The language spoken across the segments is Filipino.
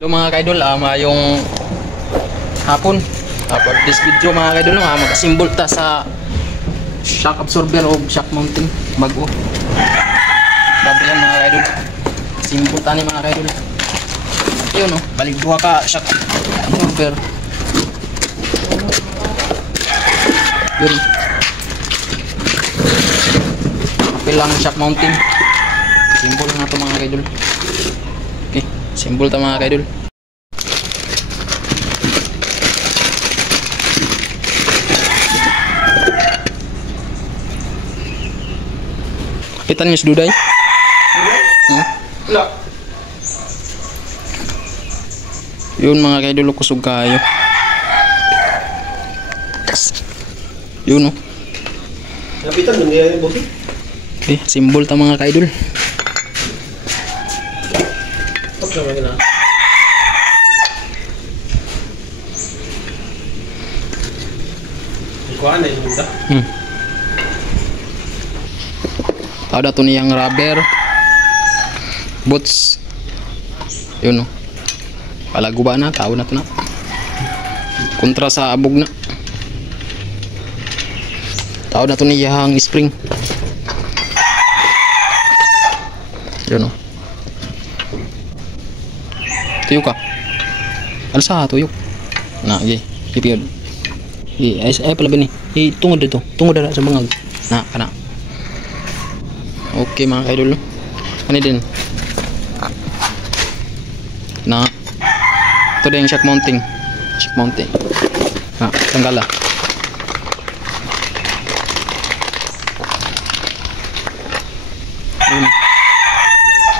Hello mga kaidol, yung hapon for this video mga kaidol, mag-assemble ta sa shock absorber o shock mounting bago. Bago yan mga kaidol, assemble ta ni mga kaidol. Yun balik duha ka shock absorber. Yun kapilang shock mounting, assemble na ito mga kaidol. Okay, assemble ta mga kaidol. Kapitan niyo si Duday? Wala. Yun mga kaidol, kusog kayo. Yun Kapitan, nangyayari yung buti. Okay, simbol ta mga kaidol. Tapos naman yun Ikuha na yung muda. Tao na ito niyang rubber boots. Yun palago ba na? Tao na ito na kontra sa abog na. Tao na ito niyang spring. Yun tuyok ka. Ano sa tuyok? Na, ipiyod. Ay pala ba ni? Tungod dito. Tungod dito sa bangag. Na, kana. Okay mga kaidol. Ano din? Na. Ito din yung shock mounting. Shock mounting. Tanggala.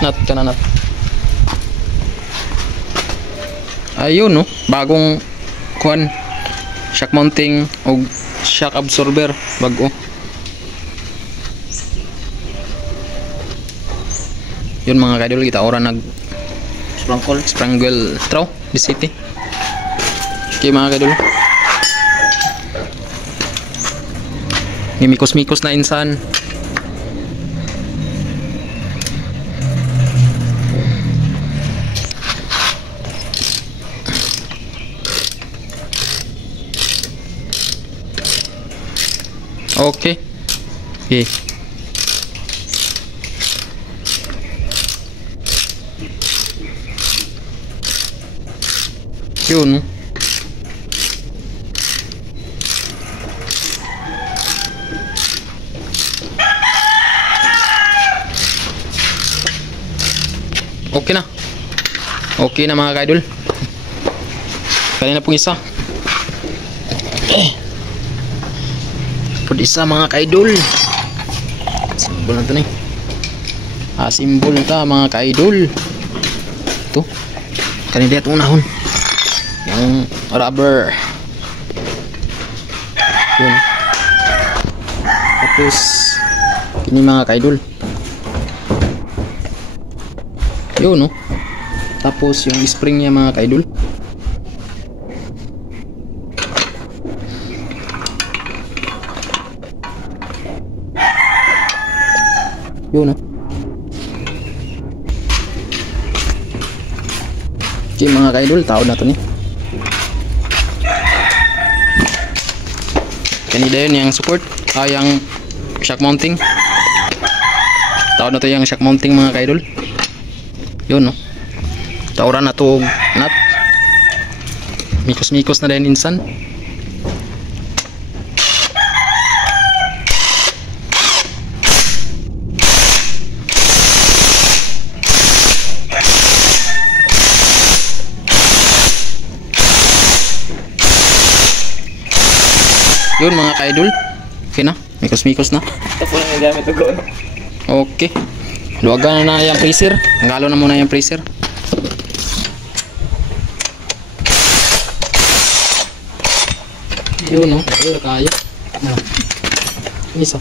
Nat, kananat. Ayun bagong kuan shock mounting o shock absorber bago. Yun mga kaidol, kita ora nag Sprangle throw di city. Okay mga kaidol, ngimikos-mikos na insan. Okay. Okay. Yun okay na. Okay na mga kaidol. Kanina pong isa. Isa mga kaidol. Simbol na ito na simbol na ito mga kaidol. Ito kanina itong unahon yung rubber. Yun. Tapos kini mga kaidol. Yun tapos yung spring niya mga kaidol. Yun okay mga kaidol, tao na ito ni kanina yun yung support yung shock mounting. Tao na ito yung shock mounting mga kaidol. Yun tauran na ito nut. Mikos-mikos na din insan. Yun mga kaidol, okay na, mikos-mikos na. Ito po lang yung gamit ko. Okay, luwagan na yung freezer. Nagalo na muna yung freezer. Yun kaya. Isa.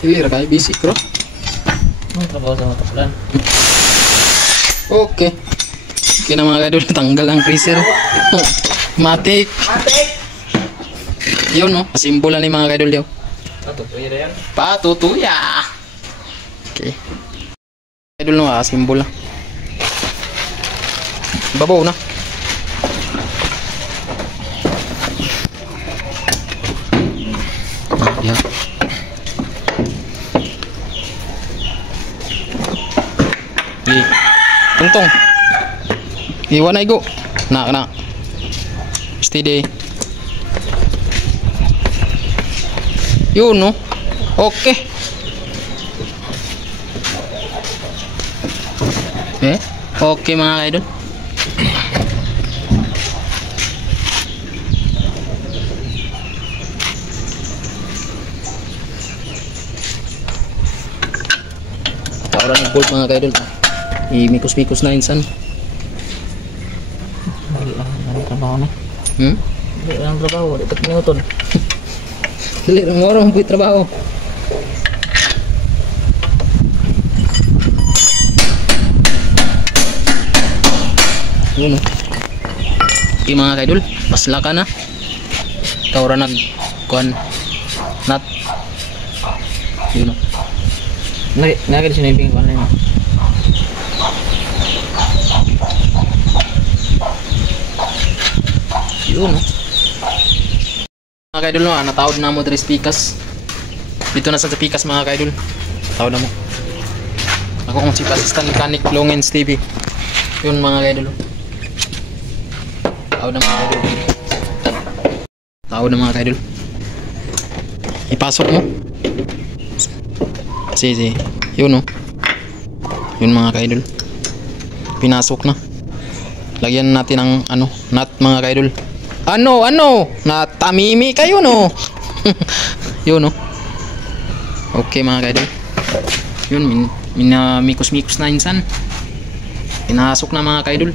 Tira kaya busy bro. Trabaho sa matapulan. Okay. Okay na mga kaidol, tanggal ang freezer. Matik. Yun no, simbola ni mga kaidol daw. Tutuya na yan. Patutuya. Okay. Idol no, simbola. Babaw na. Yeah. Tungtong. Iwan na igo. Na. Steady. Yun no. Okay. Okay mga idol. Tawaran ng bolt mga idol. I-mikos-mikos na insan. Dali lang ang trabaho na. Dali lang ang trabaho. Dali ka pinuton. Dali lang orang buat trabaho. Yun o. Okay mga kaidol, pasla ka na. Tawaran nag kuhan nut. Yun o. Nagkali siniping ko na yun. Yun o. Mga kaidol no, natawad na mo 3 pikas. Dito na sa pikas mga kaidol. Tawad na mo. Ako kung si assistant mechanic Longens TV. Yun mga kaidol. Tawad na mga kaidol. Tawad na mga kaidol. Ipasok mo. Sige. Yun o. Yun mga kaidol. Pinasok na. Lagyan natin ng ano, nut mga kaidol. Ano? Natamimi kayo no. Yun no. Okay mga kaidol. Yun mikos-mikos na insan. Pinasok na mga kaidol.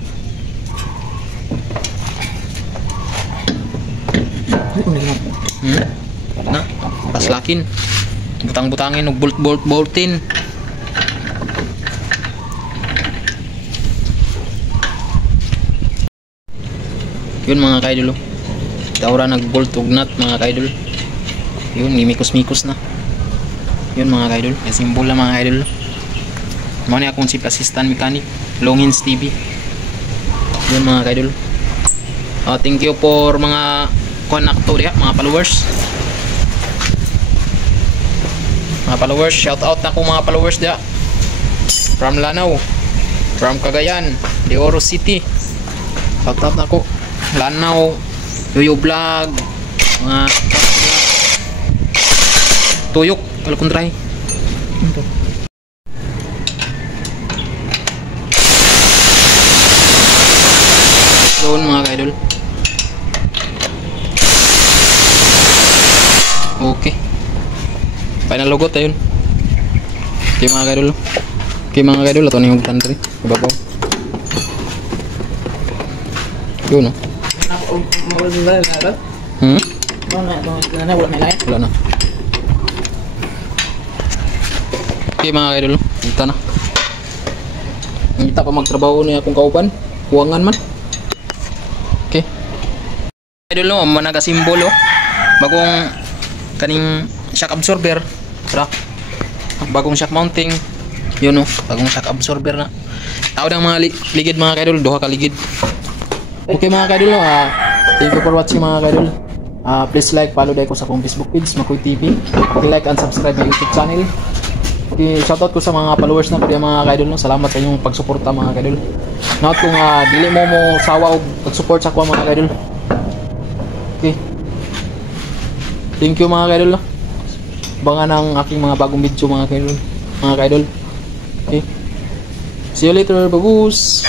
Na, paslakin. Butang-butangin og boltin. Yun mga kaidol. Taura nag-bolt og nut mga kaidol. Yun, mimikos-mikos na. Yun mga kaidol. Yung simbol na mga kaidol. Mao ni akong si assistant mechanic Longens TV. Yun mga kaidol. Thank you for mga konakto diha, mga followers. Mga followers, shout out na ko mga followers diha. From Lanao, from Cagayan, De Oro City. Shout out na ko. Lanao, Yoyo Vlog, mga Tuyok, Kalkuntray. Doon mga kaidol. Okay. Final logot ayun. Okay mga kaidol. Okay mga kaidol, ato na yung tantri. Ibabaw. Yun no. Wala na. Okay mga kaidol, kita na. Kita pa magtrabaho niya akong kaupan. Kuwangan man. Okay. Idol no, managasimbolo. Bagong kaning shock absorber. Tara. Bagong shock mounting. Yun no, bagong shock absorber na. Tawad ang mga ligid mga kaidol, duha ka ligid. Okay mga kaidol, thank you for watching mga kaidol. Please like, follow ko sa akong Facebook page, Makoy TV. Like and subscribe my YouTube channel. Okay, shoutout ko sa mga followers na mga kaidol. Salamat sa inyong pagsuporta mga kaidol. Note kung dili mo sawa og pag-support sa ako mga kaidol. Okay. Thank you mga kaidol. Abangan ang aking mga bagong video mga kaidol. Mga kaidol. Okay. See you later, babus.